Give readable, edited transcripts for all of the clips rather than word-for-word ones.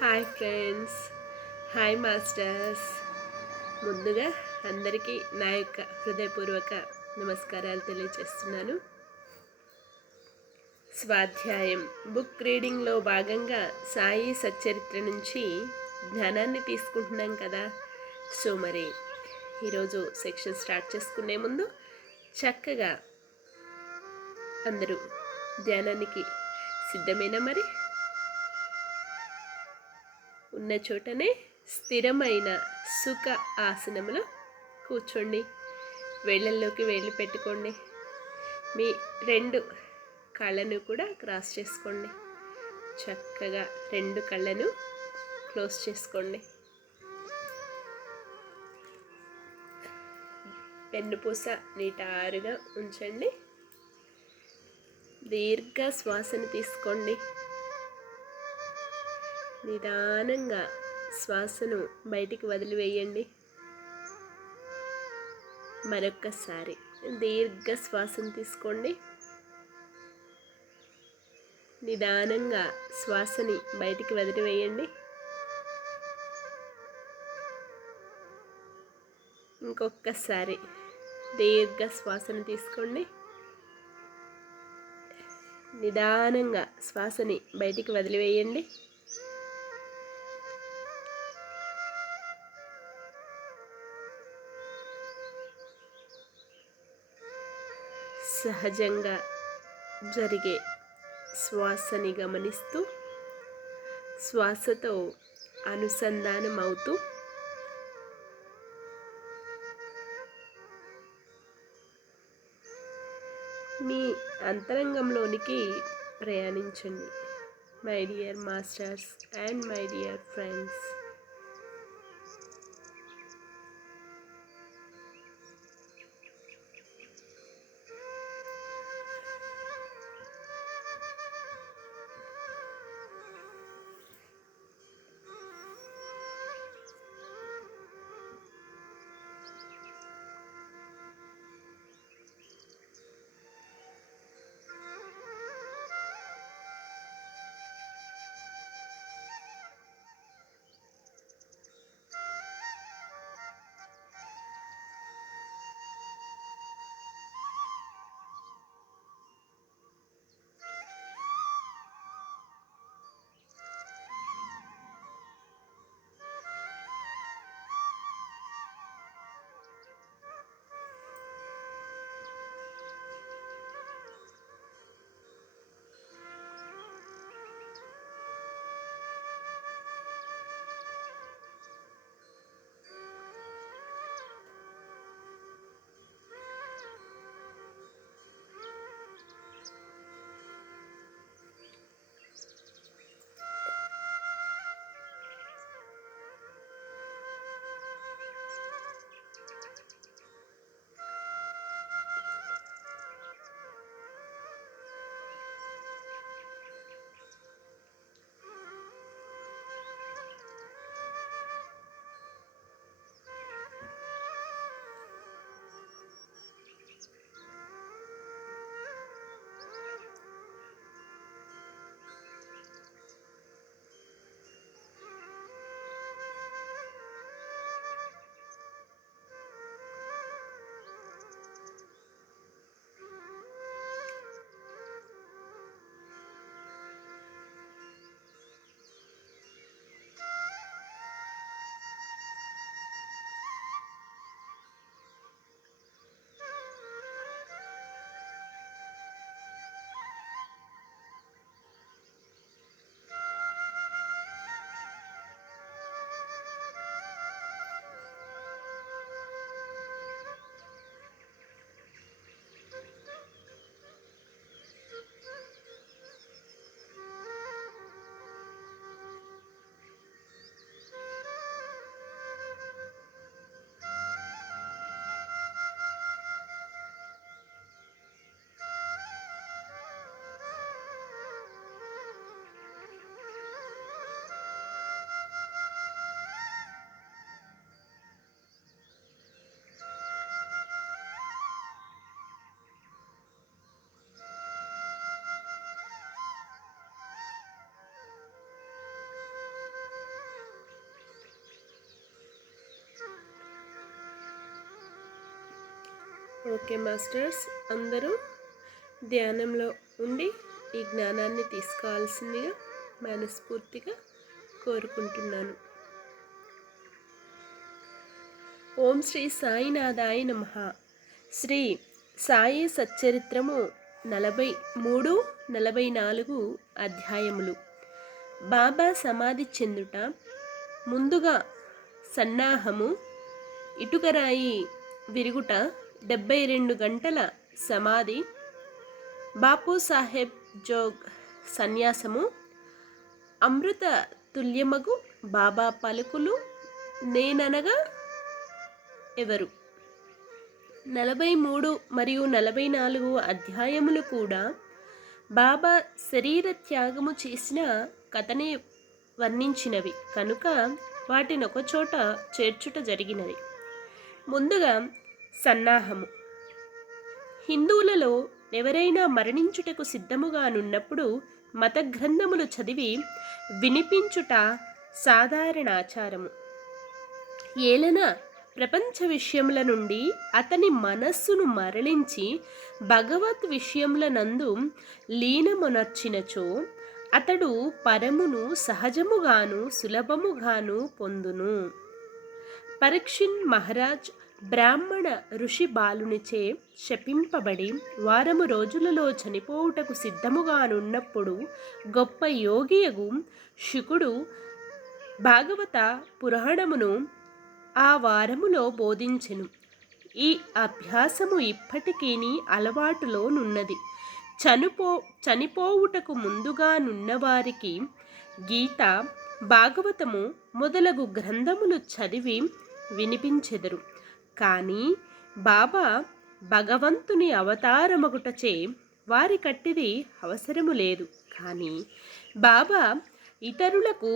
Hi friends, hi masters. ముందుగా అందరికీ నా యొక్క హృదయపూర్వక నమస్కారాలు తెలియజేస్తున్నాను. స్వాధ్యాయం బుక్ రీడింగ్లో భాగంగా సాయి సచ్చరిత్ర నుంచి జ్ఞానాన్ని తీసుకుంటున్నాం కదా. సో మరి ఈరోజు సెక్షన్ స్టార్ట్ చేసుకునే ముందు చక్కగా అందరూ ధ్యానానికి సిద్ధమేనా? మరి ఉన్న చోటనే స్థిరమైన సుఖ ఆసనంలో కూర్చోండి. వేళ్ళల్లోకి వేళ్ళు పెట్టుకోండి. మీ రెండు కళ్ళను కూడా క్రాస్ చేసుకోండి. చక్కగా రెండు కళ్ళను క్లోజ్ చేసుకోండి. వెన్నుపూస నిటారుగా ఉంచండి. దీర్ఘ శ్వాసను తీసుకోండి. నిదానంగా శ్వాసను బయటికి వదిలివేయండి. మరొక్కసారి దీర్ఘ శ్వాసను తీసుకోండి. నిదానంగా శ్వాసని బయటికి వదిలివేయండి. ఇంకొకసారి దీర్ఘ శ్వాసను తీసుకోండి. నిదానంగా శ్వాసని బయటికి వదిలివేయండి. సహజంగా జరిగే శ్వాసని గమనిస్తూ శ్వాసతో అనుసంధానం అవుతూ మీ అంతరంగంలోనికి ప్రయాణించండి. My dear masters and my dear friends, okay masters, అందరూ ధ్యానంలో ఉండి ఈ జ్ఞానాన్ని తీసుకోవాల్సిందిగా మనస్ఫూర్తిగా కోరుకుంటున్నాను. ఓం శ్రీ సాయినాథాయ నమః. శ్రీ సాయి సచ్చరిత్రము 43, 44 అధ్యాయములు. బాబా సమాధి చెందుట, ముందుగా సన్నాహము, ఇటుకరాయి విరుగుట, 72 గంటల సమాధి, బాపు సాహెబ్ జోగ్ సన్యాసము, అమృత తుల్యమగు బాబా పలుకులు, నేననగా ఎవరు. 43 మరియు 44 అధ్యాయములు కూడా బాబా శరీర త్యాగము చేసిన కథనే వర్ణించినవి కనుక వాటిని ఒకచోట చేర్చుట జరిగినది. ముందుగా సన్నాహము. హిందువులలో ఎవరైనా మరణించుటకు సిద్ధముగానున్నప్పుడు మత గ్రంథములు చదివి వినిపించుట సాధారణ ఆచారము. ఏలన ప్రపంచ విషయముల నుండి అతని మనస్సును మరలించి భగవత్ విషయముల నందు లీనమునర్చినచో అతడు పరమును సహజముగాను సులభముగాను పొందును. పరీక్షిత్ మహారాజ్ బ్రాహ్మణ ఋషి బాలునిచే శపింపబడి వారము రోజులలో చనిపోవుటకు సిద్ధముగానున్నప్పుడు గొప్ప యోగియగు శుకుడు భాగవత పురాణమును ఆ వారములో బోధించెను. ఈ అభ్యాసము ఇప్పటికీ అలవాటులో నున్నది. చనిపోవుటకు ముందుగా నున్నవారికి గీత, భాగవతము మొదలగు గ్రంథములు చదివి వినిపించెదరు. కానీ బాబా భగవంతుని అవతారమగుటచే వారి కట్టిది అవసరము లేదు. కానీ బాబా ఇతరులకు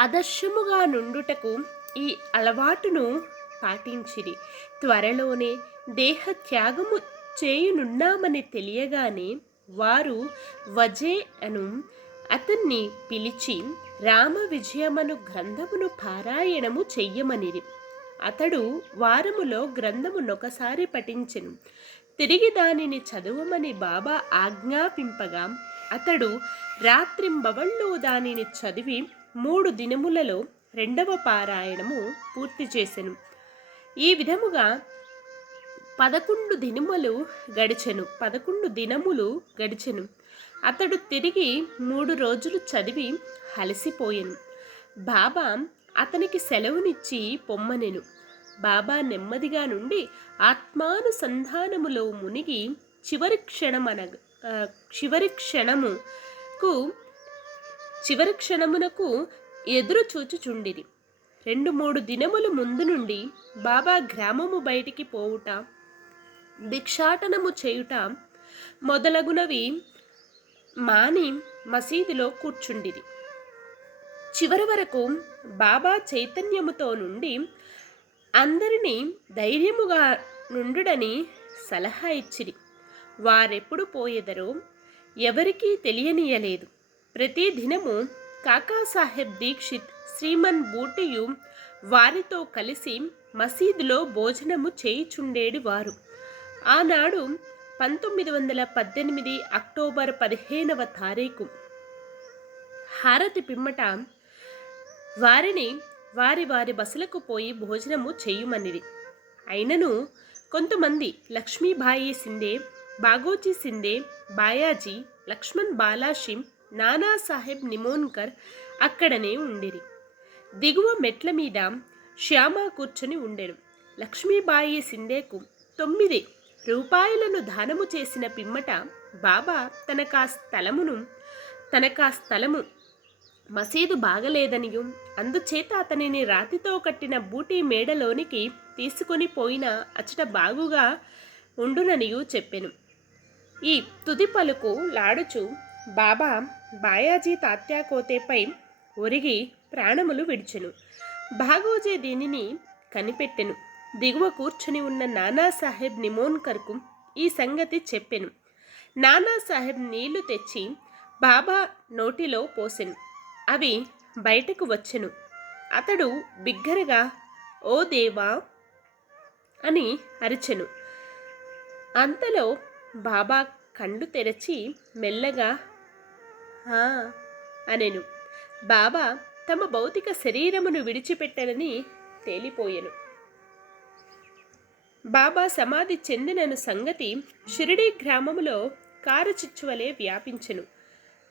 ఆదర్శముగా నుండుటకు ఈ అలవాటును పాటించిరి. త్వరలోనే దేహ త్యాగము చేయునున్నామని తెలియగానే వారు వజే అను అతన్ని పిలిచి రామ విజయమను గ్రంథమును పారాయణము చెయ్యమనిరి. అతడు వారములో గ్రంథమునొకసారి పఠించెను. తిరిగి దానిని చదవమని బాబా ఆజ్ఞాపింపగా అతడు రాత్రింబవళ్ళు దానిని చదివి 3 దినములలో 2వ పారాయణము పూర్తి చేసెను. ఈ విధముగా 11 దినములు గడిచెను. అతడు తిరిగి 3 రోజులు చదివి అలసిపోయెను. బాబా అతనికి సెలవునిచ్చి పొమ్మనెను. బాబా నెమ్మదిగా నుండి ఆత్మానుసంధానములో మునిగి చివరి క్షణమునకు ఎదురు చూచుచుండిరి. 2-3 దినముల ముందు నుండి బాబా గ్రామము బయటికి పోవుట, భిక్షాటనము చేయుట మొదలగునవి మాని మసీదులో కూర్చుండిరి. చివరి వరకు బాబా చైతన్యముతో నుండి అందరినీ ధైర్యముగా నుండుడని సలహా ఇచ్చిరి. వారెప్పుడు పోయెదరో ఎవరికీ తెలియనీయలేదు. ప్రతి దినము కాకాసాహెబ్ దీక్షిత్, శ్రీమన్ బూటియు వారితో కలిసి మసీదులో భోజనము చేయుచుండేడి వారు. ఆనాడు 1918 అక్టోబర్ 15వ తారీఖు హారతి పిమ్మట వారిని వారి వారి బసలకు పోయి భోజనము చేయుమనిది. అయినను కొంతమంది లక్ష్మీబాయి సిందే, బాగోజీ సిందే, బాయాజీ, లక్ష్మణ్ బాలాషిం, నానాసాహెబ్ నిమోన్కర్ అక్కడనే ఉండిరి. దిగువ మెట్ల మీద శ్యామ కూర్చొని ఉండెను. లక్ష్మీబాయి సిందేకు 9 రూపాయలను దానము చేసిన పిమ్మట బాబా తనకా స్థలము మసీదు బాగలేదనియు అందుచేత అతనిని రాతితో కట్టిన బూటీ మేడలోనికి తీసుకొని పోయిన అచ్చట బాగుగా ఉండుననియు చెప్పెను. ఈ తుది పలుకు లాడుచు బాబా బాయాజీ తాత్యాకోతేపై ఒరిగి ప్రాణములు విడిచెను. భాగోజీ దీనిని కనిపెట్టెను. దిగువ కూర్చుని ఉన్న నానాసాహెబ్ నిమోన్కర్కు ఈ సంగతి చెప్పెను. నానాసాహెబ్ నీళ్లు తెచ్చి బాబా నోటిలో పోసెను. అవి బయటకు వచ్చెను. అతడు బిగ్గరగా "ఓ దేవా" అని అరిచెను. అంతలో బాబా కళ్ళు తెరచి మెల్లగా "ఆ" అనెను. బాబా తమ భౌతిక శరీరమును విడిచిపెట్టనని తేలిపోయెను. బాబా సమాధి చెందినను సంగతి షిరిడీ గ్రామములో కారుచిచ్చువలే వ్యాపించెను.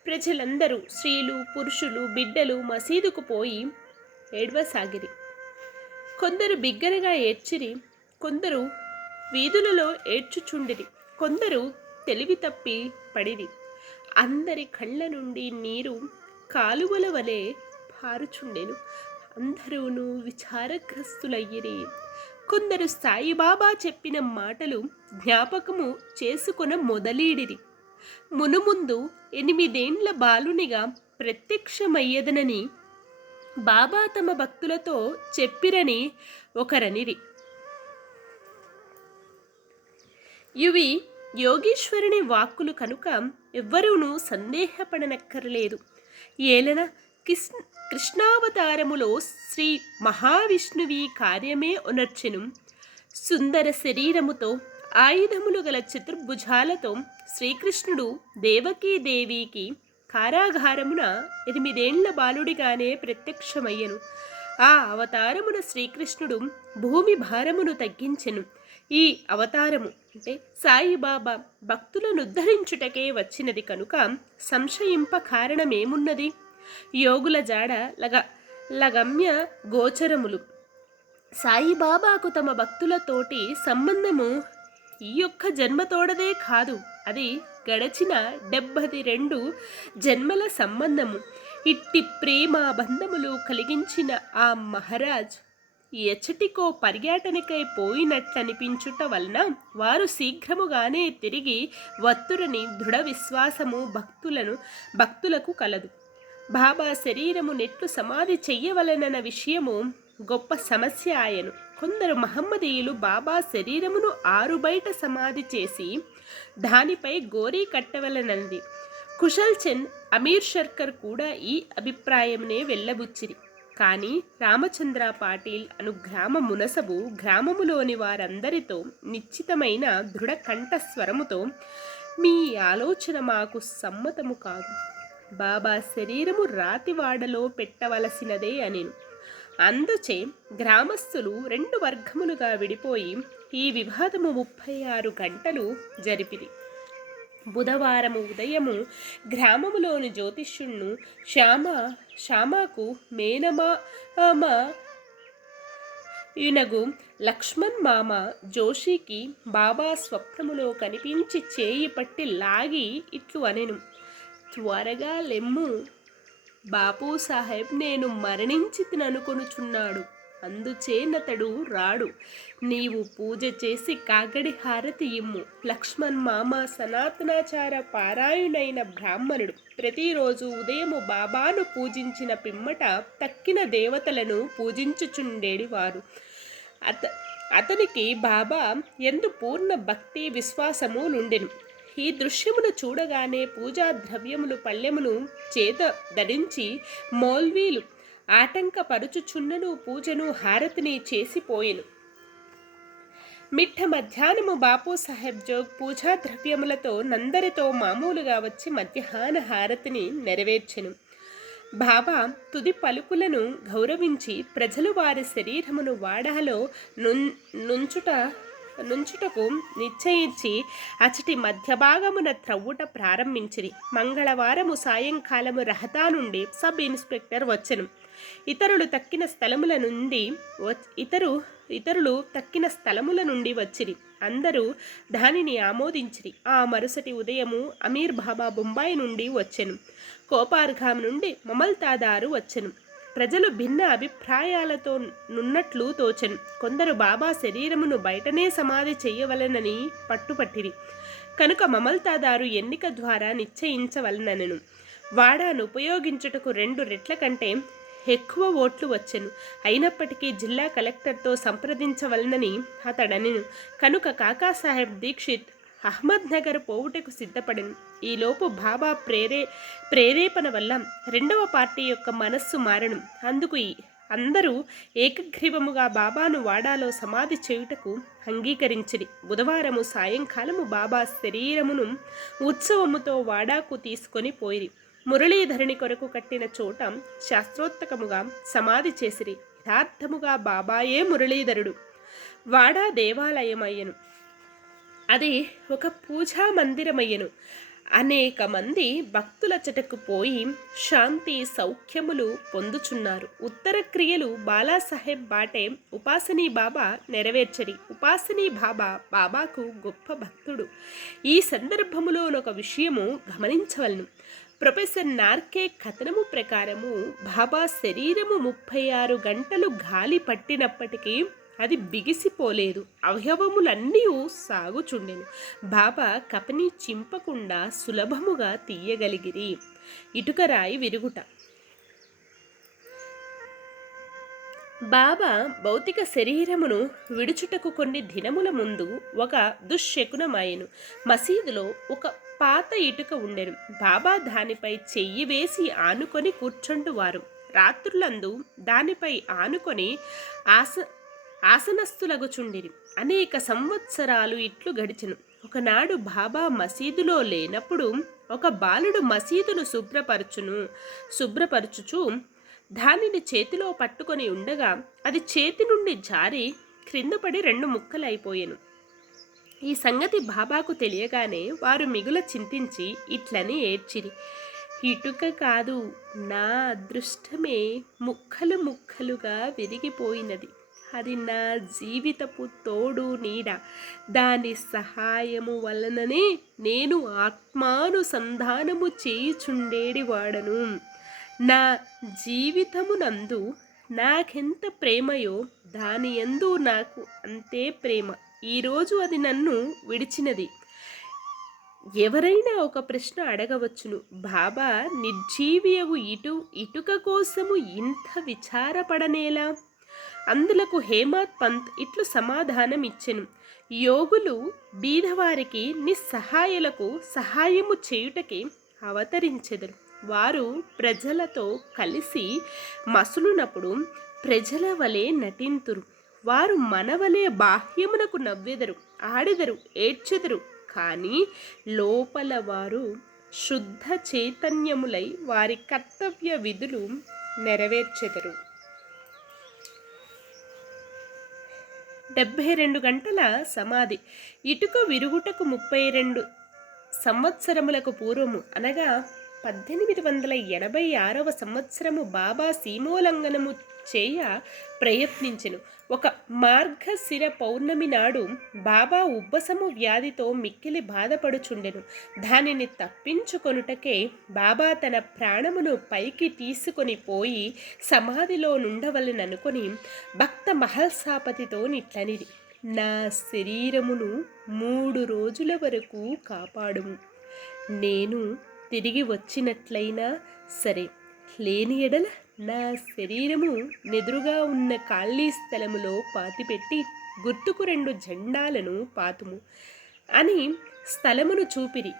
ప్రజలందరూ, స్త్రీలు, పురుషులు, బిడ్డలు మసీదుకు పోయి ఏడ్వసాగిరి. కొందరు బిగ్గరగా ఏడ్చిరి, కొందరు వీధులలో ఏడ్చుచుండిరి, కొందరు తెలివి తప్పి పడిరి. అందరి కళ్ళ నుండి నీరు కాలువల వలె పారుచుండెను. అందరూను విచారగ్రస్తులయ్యిరి. కొందరు సాయిబాబా చెప్పిన మాటలు జ్ఞాపకము చేసుకొన మొదలీడిరి. మునుముందు 8 బాలునిగా ప్రత్యక్షమయ్యదనని బాబా తమ భక్తులతో చెప్పిరని ఒకరనిరి. ఇవి యోగీశ్వరుని వాక్కులు కనుక ఎవ్వరూనూ సందేహపడనక్కర్లేదు. ఏలన కృష్ణావతారములో శ్రీ మహావిష్ణువి కార్యమే ఒనర్చెను. సుందర శరీరముతో, ఆయుధములు గల చతుర్భుజాలతో శ్రీకృష్ణుడు దేవకీదేవికి కారాగారమున 8 బాలుడిగానే ప్రత్యక్షమయ్యను. ఆ అవతారమున శ్రీకృష్ణుడు భూమి భారమును తగ్గించెను. ఈ అవతారము అంటే సాయిబాబా భక్తులను ఉద్ధరించుటకే వచ్చినది కనుక సంశయింప కారణమేమున్నది? యోగుల జాడ లగమ్య గోచరములు. సాయిబాబాకు తమ భక్తులతోటి సంబంధము ఈ యొక్క జన్మతోడదే కాదు, అది గడచిన 72 జన్మల సంబంధము. ఇట్టి ప్రేమ బంధములు కలిగించిన ఆ మహారాజ్ ఎచ్చటికో పర్యటనకై పోయినట్లనిపించుట వలన వారు శీఘ్రముగానే తిరిగి వత్తురని దృఢ విశ్వాసము భక్తులకు కలదు. బాబా శరీరము నెట్లు సమాధి చెయ్యవలనన్న విషయము గొప్ప సమస్య ఆయను. కొందరు మహమ్మదీయులు బాబా శరీరమును ఆరుబయట సమాధి చేసి దానిపై గోరీ కట్టవలనన్నది. కుశల్ చంద్, అమీర్ శర్కర్ కూడా ఈ అభిప్రాయమునే వెళ్ళబుచ్చిరి. కానీ రామచంద్ర పాటిల్ అను గ్రామ మునసబు గ్రామములోని వారందరితో నిశ్చితమైన దృఢ కంఠస్వరముతో, మీ ఆలోచన మాకు సమ్మతము కాదు. బాబా శరీరము రాతివాడలో పెట్టవలసినదే అనెను. అందుచే గ్రామస్తులు 2 వర్గములుగా విడిపోయి ఈ వివాదము 36 గంటలు జరిపిరి. బుధవారము ఉదయము గ్రామములోని జ్యోతిష్యుణ్ణు శ్యామకు మేనమామ యునగు లక్ష్మణ్ మామ జోషికి బాబా స్వప్నములో కనిపించి చేయి పట్టి లాగి ఇట్లు అనెను, త్వరగా లెమ్ము, బాపు సాహెబ్ నేను మరణించితిననుకొనుచున్నాడు, అందుచేనతడు రాడు. నీవు పూజ చేసి కాగడి హారతి ఇమ్ము. లక్ష్మణ్ మామ సనాతనాచార పారాయణైన బ్రాహ్మణుడు. ప్రతిరోజు ఉదయము బాబాను పూజించిన పిమ్మట తక్కిన దేవతలను పూజించుచుండేడివారు. అతనికి బాబా యందు పూర్ణ భక్తి విశ్వాసము నుండెను. ఈ దృశ్యమును చూడగానే పూజా ద్రవ్యములు పళ్ళెమును చేత ధరించి మౌల్వీలు ఆటంకపరుచుచున్నను పూజను హారతిని చేసిపోయెను. మిట్ట మధ్యాహ్నము బాపు సాహెబ్ జోగ్ పూజా ద్రవ్యములతో నందరితో మామూలుగా వచ్చి మధ్యాహ్న హారతిని నెరవేర్చెను. బాబా తుది పలుకులను గౌరవించి ప్రజలు వారి శరీరమును వాడాలో నుంచుటకు నిశ్చయించి అచటి మధ్య భాగమున త్రవ్వుట ప్రారంభించిరి. మంగళవారము సాయంకాలము రహతా నుండి సబ్ ఇన్స్పెక్టర్ వచ్చెను. ఇతరులు తక్కిన స్థలముల నుండి వచ్చిరి. అందరూ దానిని ఆమోదించిరి. ఆ మరుసటి ఉదయము అమీర్ బాబా బొంబాయి నుండి వచ్చెను. కోపార్గాం నుండి మమల్తాదారు వచ్చెను. ప్రజలు భిన్న అభిప్రాయాలతో నున్నట్లు తోచెను. కొందరు బాబా శరీరమును బయటనే సమాధి చెయ్యవలనని పట్టుపట్టిరి కనుక మమల్తాదారు ఎన్నిక ద్వారా నిశ్చయించవలనను. వాడాను ఉపయోగించుటకు 2 రెట్ల కంటే ఎక్కువ ఓట్లు వచ్చెను. అయినప్పటికీ జిల్లా కలెక్టర్తో సంప్రదించవలనని అతడనెను. కనుక కాకాసాహెబ్ దీక్షిత్ అహ్మద్నగర్ పోవుటకు సిద్ధపడెను. ఈలోపు బాబా ప్రేరేపణ వల్ల 2వ పార్టీ యొక్క మనస్సు మారను. అందరూ ఏకగ్రీవముగా బాబాను వాడాలో సమాధి చేయుటకు అంగీకరించిరి. బుధవారము సాయంకాలము బాబా శరీరమును ఉత్సవముతో వాడాకు తీసుకొని పోయిరి. మురళీధరుని కొరకు కట్టిన చోట శాస్త్రోత్తకముగా సమాధి చేసిరి. యథార్థముగా బాబాయే మురళీధరుడు. వాడా దేవాలయమయ్యను. అది ఒక పూజా మందిరమయ్యను. అనేక మంది భక్తుల చెటకు పోయి శాంతి సౌఖ్యములు పొందుచున్నారు. ఉత్తర క్రియలు బాలాసాహెబ్ బాటే ఉపాసనీ బాబా నెరవేర్చడి. ఉపాసనీ బాబా బాబాకు గొప్ప భక్తుడు. ఈ సందర్భములో ఒక విషయము గమనించవలను. ప్రొఫెసర్ నార్కే కథనము ప్రకారము బాబా శరీరము 36 గంటలు గాలి పట్టినప్పటికీ అది బిగిసిపోలేదు. అవయవములన్నీ సాగుచుండెను. బాబా కపని చింపకుండా సులభముగా తీయగలిగిరి. ఇటుకరాయి విరుగుట. బాబా భౌతిక శరీరమును విడుచుటకు కొన్ని దినముల ముందు ఒక దుశ్శకునమాయెను. మసీదులో ఒక పాత ఇటుక ఉండెను. బాబా దానిపై చెయ్యి వేసి ఆనుకొని కూర్చుండువారు. రాత్రులందు దానిపై ఆనుకొని ఆసనస్థులగుచుండిరి. అనేక సంవత్సరాలు ఇట్లు గడిచెను. ఒకనాడు బాబా మసీదులో లేనప్పుడు ఒక బాలుడు మసీదును శుభ్రపరచుచు దానిని చేతిలో పట్టుకొని ఉండగా అది చేతి నుండి జారి క్రిందపడి 2 ముక్కలైపోయెను. ఈ సంగతి బాబాకు తెలియగానే వారు మిగుల చింతించి ఇట్లని ఏడ్చిరి. ఇటుక కాదు, నా అదృష్టమే ముక్కలు ముక్కలుగా విరిగిపోయినది. అది నా జీవితపు తోడు నీడ. దాని సహాయము వలననే నేను ఆత్మానుసంధానము చేయుచుండేడి వాడను. నా జీవితమునందు నాకెంత ప్రేమయో దాని యందు నాకు అంతే ప్రేమ. ఈరోజు అది నన్ను విడిచినది. ఎవరైనా ఒక ప్రశ్న అడగవచ్చును, బాబా నిర్జీవియగు ఇటుక కోసము ఇంత విచారపడనేలా? అందులకు హేమాత్ పంత్ ఇట్లు సమాధానం ఇచ్చెను. యోగులు బీదవారికి నిస్సహాయులకు సహాయము చేయుటకే అవతరించెదరు. వారు ప్రజలతో కలిసి మసులునప్పుడు ప్రజల వలె నటింతురు. వారు మనవలే బాహ్యమునకు నవ్వెదరు, ఆడెదరు, ఏడ్చెదరు. కానీ లోపల వారు శుద్ధ చైతన్యములై వారి కర్తవ్య విధులు నెరవేర్చెదరు. 72 గంటల సమాధి. ఇటుక విరుగుటకు 32 సంవత్సరములకు పూర్వము అనగా 1886వ సంవత్సరము బాబా సీమోల్లంఘనము చేయ ప్రయత్నించెను. ఒక మార్గశిర పౌర్ణమి నాడు బాబా ఉబ్బసము వ్యాధితో మిక్కిలి బాధపడుచుండెను. దానిని తప్పించుకొనుటకే బాబా తన ప్రాణమును పైకి తీసుకొని పోయి సమాధిలో నుండవలెననుకొని భక్త మహల్సాపతితో నిట్లనిది, నా శరీరమును 3 రోజుల వరకు కాపాడుము. నేను తిరిగి వచ్చినట్లయినా సరే, లేని ఎడల నా శరీరము నెదురుగా ఉన్న ఖాళీ స్థలములో పాతిపెట్టి గుర్తుకు 2 జెండాలను పాతుము అని స్థలమును చూపిరి.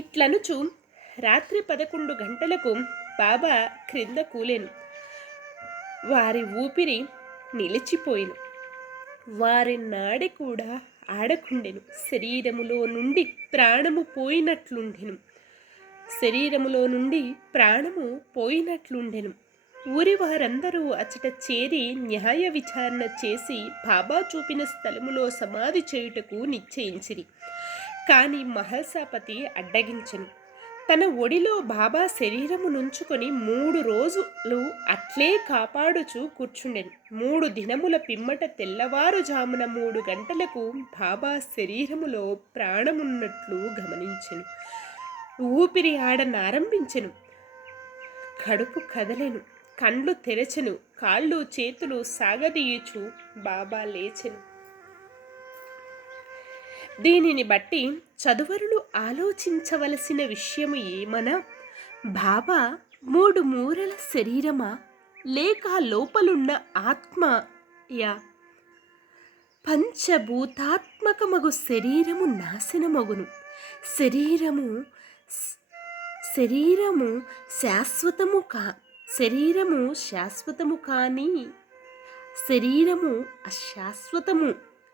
ఇట్లనుచు రాత్రి 11 గంటలకు బాబా క్రింద కూలెను. వారి ఊపిరి నిలిచిపోయిను. వారి నాడి కూడా ఆడకుండెను. శరీరములో నుండి ప్రాణము పోయినట్లుండెను. ఊరి వారందరూ అచట చేరి న్యాయ విచారణ చేసి బాబా చూపిన స్థలములో సమాధి చేయుటకు నిశ్చయించిరి. కానీ మహల్సాపతి అడ్డగించెను. తన ఒడిలో బాబా శరీరము నుంచుకొని 3 రోజులు అట్లే కాపాడుచూ కూర్చుండెను. 3 దినముల పిమ్మట తెల్లవారుజామున 3 గంటలకు బాబా శరీరములో ప్రాణమున్నట్లు గమనించెను. ఊపిరి ఆడనారంభించెను. కడుపు కదలెను. కండ్లు తెరచెను. కాళ్ళు చేతులు సాగదీయుచు బాబా లేచెను. దీనిని బట్టి చదువరులు ఆలోచించవలసిన విషయము ఏమనా, బాబా 3 మూరల శరీరమా లేక లోపలున్న ఆత్మయా? పంచభూతాత్మకమగు శరీరము నాశనమగును. శరీరము శరీరము శాశ్వతము కానీ శరీరము అశాశ్వతము,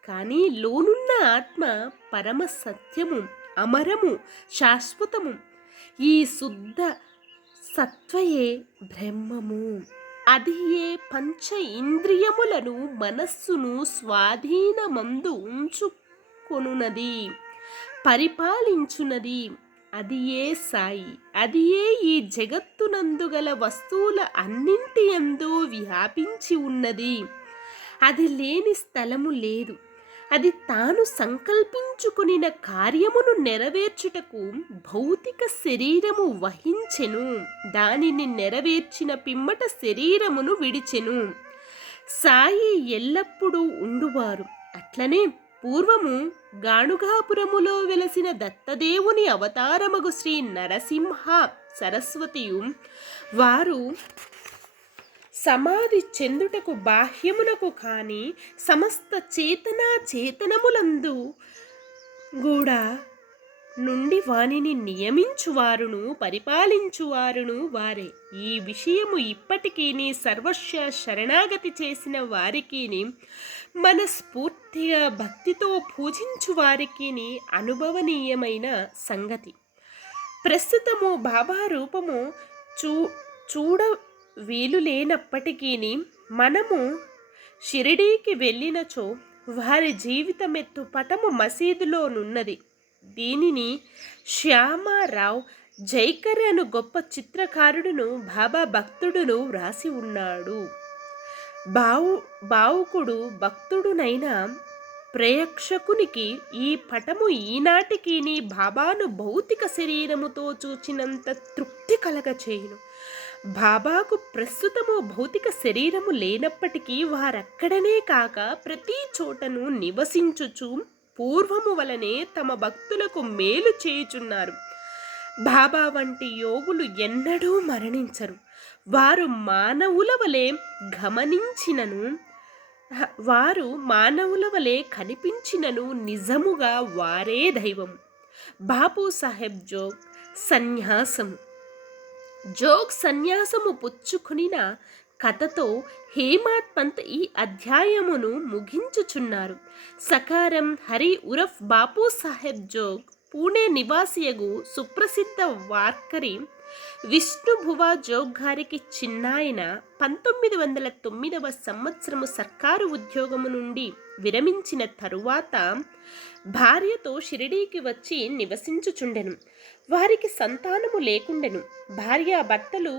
కానీ లోనున్న ఆత్మ పరమ సత్యము, అమరము, శాశ్వతము. ఈ శుద్ధ సత్వయే బ్రహ్మము. అది ఏ పంచ ఇంద్రియములను మనస్సును స్వాధీనమందు ఉంచుకొనున్నది, పరిపాలించున్నది. అది ఏ సాయి. అది ఏ ఈ జగత్తునందు గల వస్తువుల అన్నింటి యందు వ్యాపించి ఉన్నది. అది లేని స్థలము లేదు. అది తాను సంకల్పించుకొనిన కార్యమును నెరవేర్చుటకు భౌతిక శరీరము వహించెను. దానిని నెరవేర్చిన పిమ్మట శరీరమును విడిచెను. సాయి ఎల్లప్పుడూ ఉండువారు. అట్లనే పూర్వము గాణుగాపురములో వెలసిన దత్తదేవుని అవతారమగు శ్రీ నరసింహ సరస్వతియు వారు సమాధి చెందుటకు బాహ్యమునకు కాని సమస్త చేతనా చేతనములందు కూడా నుండి వానిని నియమించువారును పరిపాలించువారును వారే. ఈ విషయము ఇప్పటికీ సర్వస్వ శరణాగతి చేసిన వారికి, మనస్ఫూర్తిగా భక్తితో పూజించు వారికి అనుభవనీయమైన సంగతి. ప్రస్తుతము బాబా రూపము చూడ వీలు లేనప్పటికీ మనము షిరిడీకి వెళ్ళినచో వారి జీవితమెత్తు పటము మసీదులోనున్నది. దీనిని శ్యామారావు జైకర్ అను గొప్ప చిత్రకారుడును బాబా భక్తుడును వ్రాసి ఉన్నాడు. భావుకుడు భక్తుడునైన ప్రేక్షకునికి ఈ పటము ఈనాటికి బాబాను భౌతిక శరీరముతో చూచినంత తృప్తి కలగచేయును. బాబాకు ప్రస్తుతము భౌతిక శరీరము లేనప్పటికీ వారక్కడనే కాక ప్రతి చోటను నివసించుచు పూర్వము వలనే తమ భక్తులకు మేలు చేయుచున్నారు. బాబా వంటి యోగులు ఎన్నడూ మరణించరు. వారు మానవుల వలె కనిపించినను నిజముగా వారే దైవం. బాపు సాహెబ్ జోగ్ సన్యాసము పుచ్చుకునిన కథతో హేమాడ్ పంత్ ఈ అధ్యాయమును ముగించుచున్నారు. సకారం హరి ఉరఫ్ బాపు సాహెబ్ జోగ్ పూణే నివాసియగు సుప్రసిద్ధ వార్కరి విష్ణుభువా జోగ్ గారికి చిన్నాయన 1909 సంవత్సరము సర్కారు ఉద్యోగము నుండి విరమించిన తరువాత భార్యతో షిరిడీకి వచ్చి నివసించుచుండెను. వారికి సంతానము లేకుండెను. భార్యాభర్తలు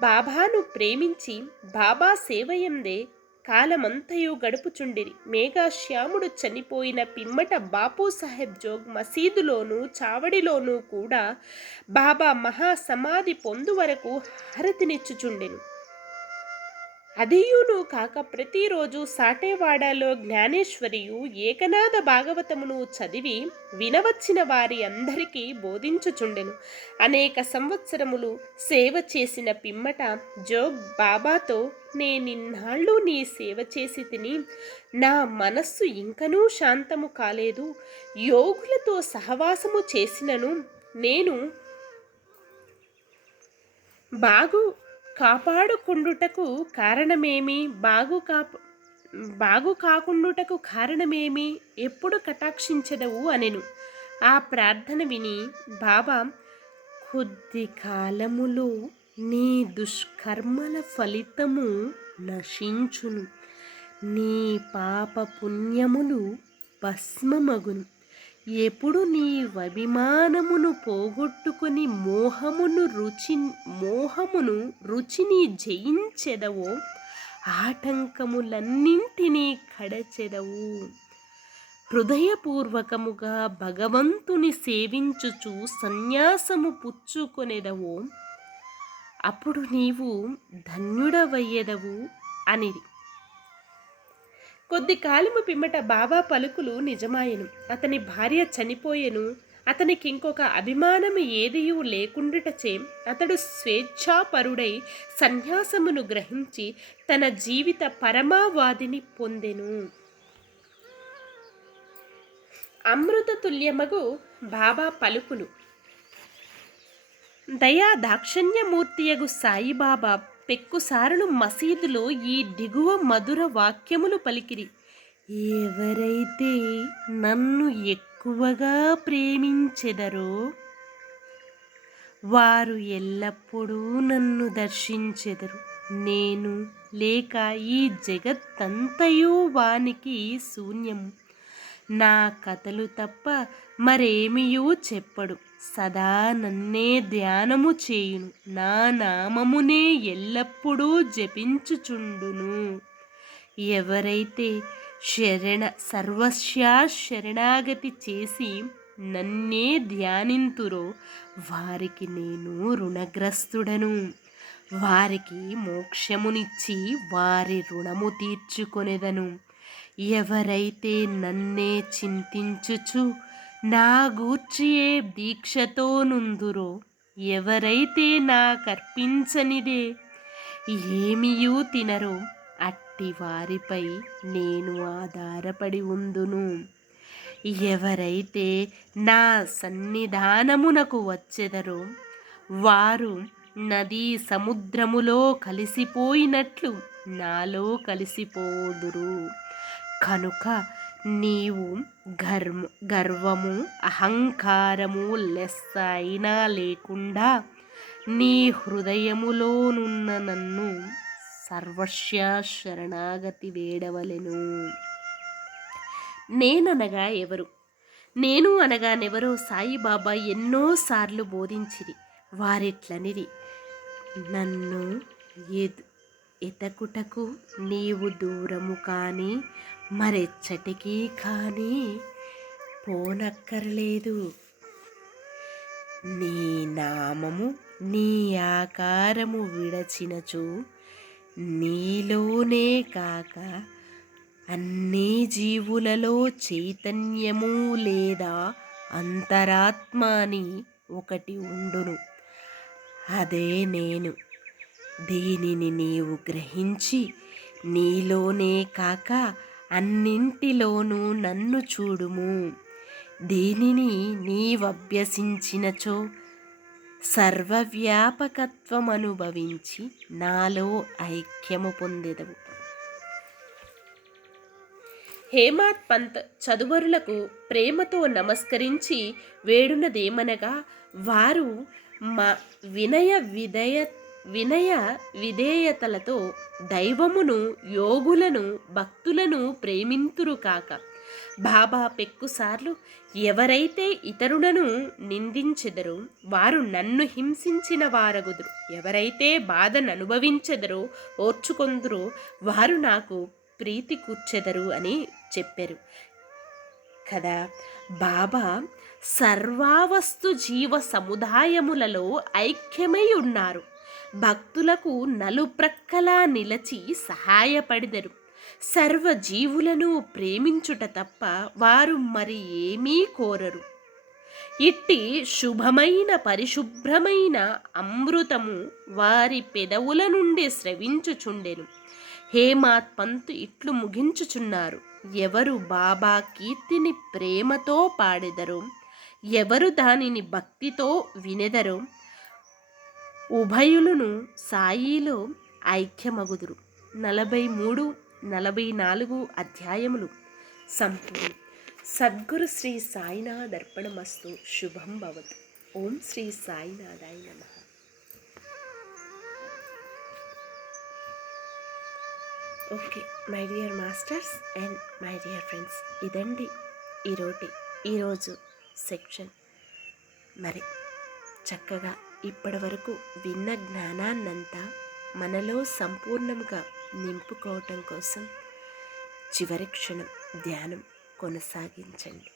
బాబాను ప్రేమించి బాబా సేవయందే కాలమంతయు గడుపుచుండిరి. మేఘశ్యాముడు చనిపోయిన పిమ్మట బాపు సాహెబ్ జోగ్ మసీదులోను చావడిలోనూ కూడా బాబా మహాసమాధి పొందు వరకు హారతినిచ్చుచుండెను. అదియును కాక ప్రతిరోజు సాటేవాడలో జ్ఞానేశ్వరియు ఏకనాథ భాగవతమును చదివి వినవచ్చిన వారి అందరికీ బోధించుచుండెను. అనేక సంవత్సరములు సేవ చేసిన పిమ్మట జోగ్ బాబాతో, నేనిన్నాళ్ళు నీ సేవ చేసి తిని నా మనస్సు ఇంకనూ శాంతము కాలేదు. యోగులతో సహవాసము చేసినను నేను కాపాడుకుండుటకు కారణమేమి ఎప్పుడు కటాక్షించదవు అనెను. ఆ ప్రార్థన విని బాబా, కొద్ది కాలములో నీ దుష్కర్మల ఫలితము నశించును, నీ పాప పుణ్యములు భస్మమగును. ఎప్పుడు నీ అభిమానమును పోగొట్టుకుని మోహమును రుచిని జయించెదవో ఆటంకములన్నింటినీ కడచెదవు. హృదయపూర్వకముగా భగవంతుని సేవించుచు సన్యాసము పుచ్చుకొనెదవో అప్పుడు నీవు ధన్యుడవయ్యెదవు అనిరి. కొద్ది కాలము పిమ్మట బాబా పలుకులు నిజమాయెను. అతని భార్య చనిపోయెను. అతనికి ఇంకొక అభిమానము ఏదియూ లేకుండుటచే అతడు స్వేచ్ఛాపరుడై సన్యాసమును గ్రహించి తన జీవిత పరమావాదిని పొందెను. అమృతతుల్యమగు బాబా పలుకులు. దయా దాక్షణ్యమూర్తియగు సాయిబాబా పెక్కుసార్లు మసీదులో ఈ దిగువ మధుర వాక్యములు పలికిరి. ఎవరైతే నన్ను ఎక్కువగా ప్రేమించెదరో వారు ఎల్లప్పుడూ నన్ను దర్శించెదరు. నేను లేక ఈ జగత్తంతయు వానికి శూన్యము. నా కథలు తప్ప మరేమియూ చెప్పడు. సదా నన్నే ధ్యానము చేయును. నా నామమునే ఎల్లప్పుడూ జపించుచుండును. ఎవరైతే సర్వస్యా శరణాగతి చేసి నన్నే ధ్యానింతురో వారికి నేను రుణగ్రస్తుడను. వారికి మోక్షమునిచ్చి వారి రుణము తీర్చుకొనెదను. ఎవరైతే నన్నే చింతించుచు నా గూర్చియే దీక్షతో నుందురో, ఎవరైతే నాకర్పించనిదే ఏమియూ తినరో అట్టి వారిపై నేను ఆధారపడి ఉందును. ఎవరైతే నా సన్నిధానమునకు వచ్చెదరో వారు నదీ సముద్రములో కలిసిపోయినట్లు నాలో కలిసిపోదురు. కనుక నీవు గర్వము అహంకారము లెస్స అయినా లేకుండా నీ హృదయములోనున్న నన్ను సర్వస్య శరణాగతి వేడవలెను. నేననగా ఎవరు? నేను అనగానెవరో సాయిబాబా ఎన్నోసార్లు బోధించిరి. వారిట్లనిరి, నన్ను ఎతకుటకు నీవు దూరము కానీ మరెచ్చటికీ కానీ పోనక్కర్లేదు. నీ నామము నీ ఆకారము విడచినచో నీలోనే కాక అన్ని జీవులలో చైతన్యము లేదా అంతరాత్మ అని ఒకటి ఉండును. అదే నేను. దీనిని నీవు గ్రహించి నీలోనే కాక అన్నింటిలోనూ నన్ను చూడుము. దీనిని నీవభ్యసించినచో సర్వవ్యాపకత్వమనుభవించి నాలో ఐక్యము పొందెదవు. హేమాడ్ పంత్ చదువరులకు ప్రేమతో నమస్కరించి వేడునదేమనగా, వారు మా వినయ విధేయతలతో దైవమును, యోగులను, భక్తులను ప్రేమింతురు కాక. బాబా పెక్కుసార్లు ఎవరైతే ఇతరులను నిందించెదరో వారు నన్ను హింసించిన వారగుదురు. ఎవరైతే బాధను అనుభవించెదరో ఓర్చుకొందురో వారు నాకు ప్రీతి కూర్చెదరు అని చెప్పారు కదా. బాబా సర్వావస్తు జీవ సముదాయములలో ఐక్యమై ఉన్నారు. భక్తులకు నలుప్రక్కలా నిలచి సహాయపడిదరు. సర్వజీవులను ప్రేమించుట తప్ప వారు మరి ఏమీ కోరరు. ఇట్టి శుభమైన పరిశుభ్రమైన అమృతము వారి పెదవుల నుండి స్రవించుచుండెను. హేమాడ్ పంత్ ఇట్లు ముగించుచున్నారు, ఎవరు బాబా కీర్తిని ప్రేమతో పాడెదరో, ఎవరు దానిని భక్తితో వినెదరో ఉభయులను సాయిలో ఐక్యమగుదురు. 43-44 అధ్యాయములు సంపూర్ణం. సద్గురు శ్రీ సాయినాథ్ అర్పణమస్తు. శుభం భవతు. ఓం శ్రీ సాయినాథాయ నమః. Okay my dear masters and my dear friends, ఇదండి ఈరోజు సెక్షన్. మరి చక్కగా ఇప్పటి వరకు విన్న జ్ఞానాన్నంతా మనలో సంపూర్ణంగా నింపుకోవటం కోసం చివరి క్షణం ధ్యానం కొనసాగించండి.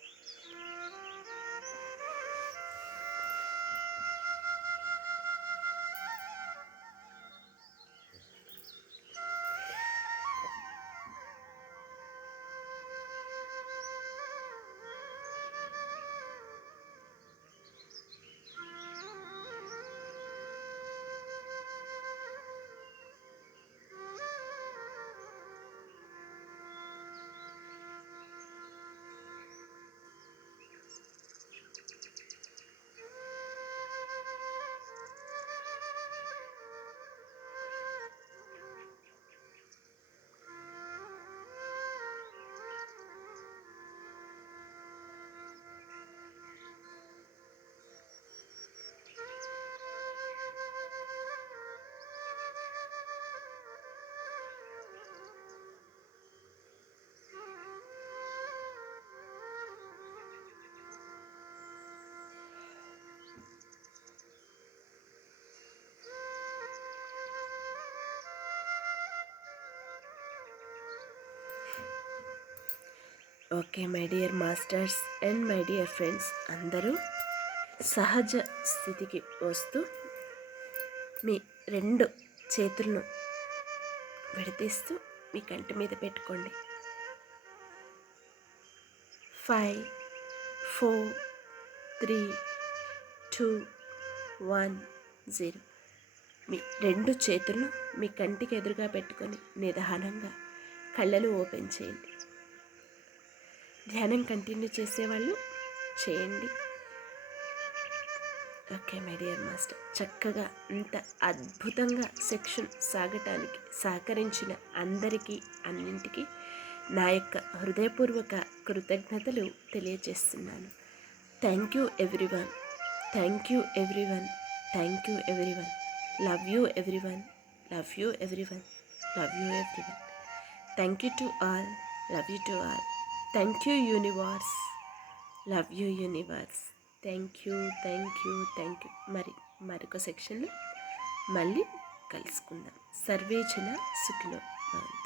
Okay my dear masters and my dear friends, అందరూ సహజ స్థితికి వస్తూ మీ రెండు చేతులను విడదీస్తూ మీ కంటి మీద పెట్టుకోండి. 5 4 3 2 1 0. మీ రెండు చేతులను మీ కంటికి ఎదురుగా పెట్టుకొని నిదానంగా కళ్ళను ఓపెన్ చేయండి. ధ్యానం కంటిన్యూ చేసేవాళ్ళు చేయండి. ఓకే మై డియర్ మాస్టర్, చక్కగా ఇంత అద్భుతంగా సెక్షన్ సాగటానికి సహకరించిన అందరికీ అన్నింటికీ నా యొక్క హృదయపూర్వక కృతజ్ఞతలు తెలియజేస్తున్నాను. Thank you everyone, thank you everyone, thank you everyone. Love you everyone, love you everyone, love you everyone. Thank you to all, love you to all. Thank you universe, love you universe. Thank you, thank you, thank you. మరొక సెక్షన్లో మళ్ళీ కలుసుకుందాం. Survey జన సుఖినో భవంతు.